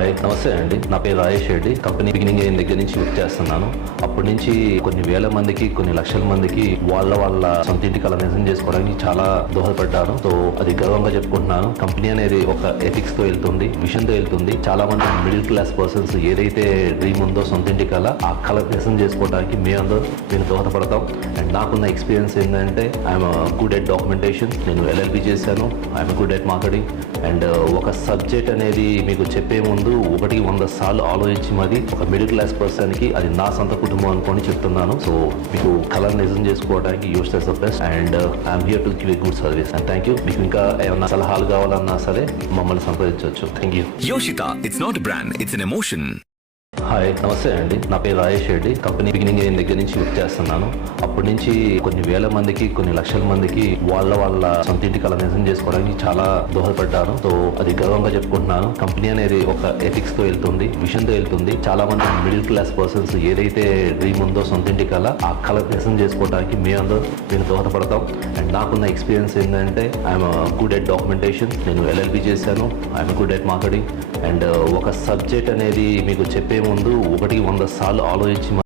Hi నమస్తే అండి. నా పేరు రాజేష్ రెడ్డి. కంపెనీ బిగినింగ్ అయిన దగ్గర నుంచి వర్క్ చేస్తున్నాను. అప్పటి నుంచి కొన్ని వేల మందికి, కొన్ని లక్షల మందికి వాళ్ళ సొంత ఇంటి కళ నిజం చేసుకోవడానికి చాలా దోహదపడ్డాను. సో అది గర్వంగా చెప్పుకుంటున్నాను. కంపెనీ అనేది ఒక ఎథిక్స్ తో వెళ్తుంది, విజన్ తో వెళ్తుంది. చాలా మంది మిడిల్ క్లాస్ పర్సన్స్ ఏదైతే డ్రీమ్ ఉందో సొంత ఇంటి కళ, ఆ కళ నిజం చేసుకోవడానికి మేము దోహదపడతాం. అండ్ నాకున్న ఎక్స్పీరియన్స్ ఏంటంటే ఐఎమ్ గుడ్ ఎట్ డాక్యుమెంటేషన్. నేను ఎల్ఎల్బి చేశాను. I'm good at marketing. And ఒక సబ్జెక్ట్ అనేది మీకు చెప్పే ముందు 100 సార్లు ఆలోచించి మరి ఒక మిడిల్ క్లాస్ పర్సన్కి అది నా సొంత కుటుంబం అనుకొని చెప్తున్నాను. సో మీకు కళను నిజం చేసుకోవడానికి use the best and I'm here to give a good service and thank you. మీకు ఇంకా ఏమైనా సలహాలు కావాలన్నా సరే మమ్మల్ని సంప్రదించవచ్చు. Thank you. Yoshita, it's not a brand, it's an emotion. Hi నమస్తే అండి. నా పేరు రాజేష్ రెడ్డి. కంపెనీ బిగినింగ్ అయిన దగ్గర నుంచి వర్క్ చేస్తున్నాను. అప్పటి నుంచి కొన్ని వేల మందికి, కొన్ని లక్షల మందికి వాళ్ళ సొంత ఇంటి కళ నిజం చేసుకోవడానికి చాలా దోహదపడ్డాను. సో అది గర్వంగా చెప్పుకుంటున్నాను. కంపెనీ అనేది ఒక ఎథిక్స్ తో వెళ్తుంది, విజన్ తో వెళ్తుంది. చాలా మంది మిడిల్ క్లాస్ పర్సన్స్ ఏదైతే డ్రీమ్ ఉందో సొంత ఇంటి కళ, ఆ కళ నిజం చేసుకోవడానికి మేము దోహదపడతాం. అండ్ నాకున్న ఎక్స్పీరియన్స్ ఏంటంటే ఐఎమ్ గుడ్ ఎట్ డాక్యుమెంటేషన్. నేను ఎల్ఎల్బి చేశాను. I'm good at marketing. And ఒక సబ్జెక్ట్ అనేది మీకు చెప్పే ముందు 100 సార్లు ఆలోచించి